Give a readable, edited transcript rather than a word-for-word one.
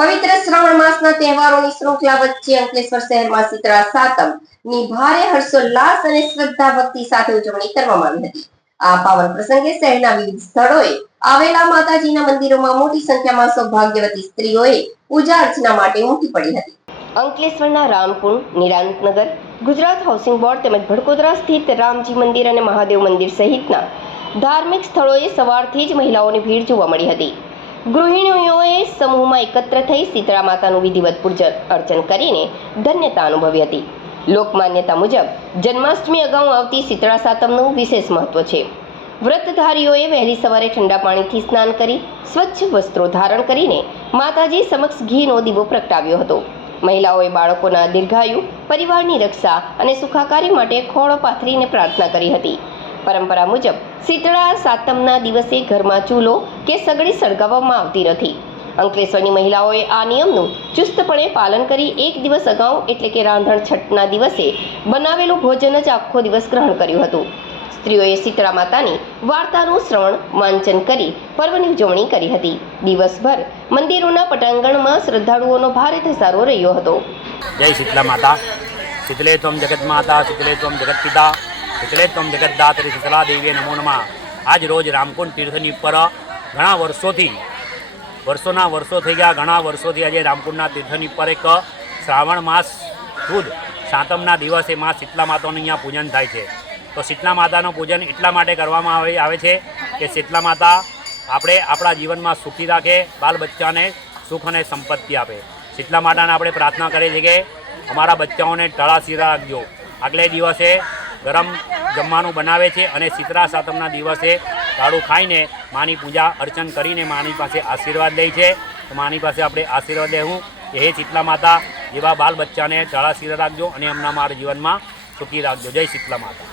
પવિત્ર શ્રાવણ માસના તહેવારોની શ્રૃંખલા વચ્ચે અંકલેશ્વર શહેરમાં શીતળા સાતમની ભારે હર્ષોલ્લાસ અને શ્રદ્ધા ભક્તિ સાથે ઉજવણી કરવામાં આવી હતી। આ પાવન પ્રસંગે શહેરના વિવિધ સ્થળોએ આવેલા માતાજીના મંદિરોમાં મોટી સંખ્યામાં સૌભાગ્યવતી સ્ત્રીઓએ પૂજા અર્ચના માટે ઉમટી પડી હતી। અંકલેશ્વરના રામકુંડ, નિરાંતનગર, ગુજરાત હાઉસિંગ બોર્ડ તેમજ ભડકોદરા સ્થિત રામજી મંદિર અને મહાદેવ મંદિર સહિતના ધાર્મિક સ્થળોએ સવારથી જ મહિલાઓની ભીડ જોવા મળી હતી। ગૃહિણીઓએ સમૂહમાં એકત્ર થઈ શીતળા માતાનું વિધિવત પૂજન અર્ચન કરીને ધન્યતા અનુભવી હતી। લોકમાન્યતા મુજબ જન્માષ્ટમી અગાઉ આવતી શીતળા સાતમનું વિશેષ મહત્વ છે। વ્રતધારીઓએ વહેલી સવારે ઠંડા પાણીથી સ્નાન કરી સ્વચ્છ વસ્ત્રો ધારણ કરીને માતાજી સમક્ષ ઘીનો દીવો પ્રગટાવ્યો હતો। મહિલાઓએ બાળકોના દીર્ઘાયુ, પરિવારની રક્ષા અને સુખાકારી માટે ખોળો પાથરીને પ્રાર્થના કરી હતી। પરંપરા મુજબ શીતળા સાતમના દિવસે ઘરમાં ચૂલો કે સગડી સળગાવવામાં આવતી નથી। અંકલેશ્વરની મહિલાઓએ આ નિયમનું ચુસ્તપણે પાલન કરી એક દિવસ અગાઉ એટલે કે રાંધણ છઠના દિવસે બનાવેલું ભોજન જ આખો દિવસ ગ્રહણ કર્યું હતું। સ્ત્રીઓએ શીતળા માતાની વાર્તાનું શ્રવણ વાંચન કરી પર્વની ઉજવણી કરી હતી। દિવસભર મંદિરોના પટાંગણમાં શ્રદ્ધાળુઓનો ભારે ધસારો રહ્યો હતો। જય શીતલા માતા। શીતલે ત્વમ જગત માતા, શીતલે ત્વમ જગત પિતા, શીતલે ત્વમ જગતદાત્રી શીતલા દેવીએ નમો નમઃ। આજ રોજ રામકુંડ તીર્થની ઉપર ઘણા વર્ષો થઈ ગયા, ઘણા વર્ષોથી આજે રામકુંડના તીર્થની ઉપર એક શ્રાવણ માસ સુદ સાતમના દિવસે મા શીતલા માતાનું અહીંયા પૂજન થાય છે। તો શીતલા માતાનું પૂજન એટલા માટે કરવામાં આવે છે કે શીતલા માતા આપણે આપણા જીવનમાં સુખી રાખે, બાલ બચ્ચાને સુખ અને સંપત્તિ આપે। શીતલા માતાને આપણે પ્રાર્થના કરીએ છીએ કે અમારા બચ્ચાઓને ટળા સીરા રાખજો। આગલે દિવસે ગરમ જમવાનું બનાવે છે અને શીતળા સાતમના દિવસે તાળું ખાઈને માની પૂજા અર્ચન કરીને માની પાસે આશીર્વાદ લે છે। તો માની પાસે આપણે આશીર્વાદ લેવું કે હે શીતલા માતા, જેવા બાલ બચ્ચાને ટળા સીરા રાખજો અને એમના મારા જીવનમાં સુખી રાખજો। જય શીતલા માતા।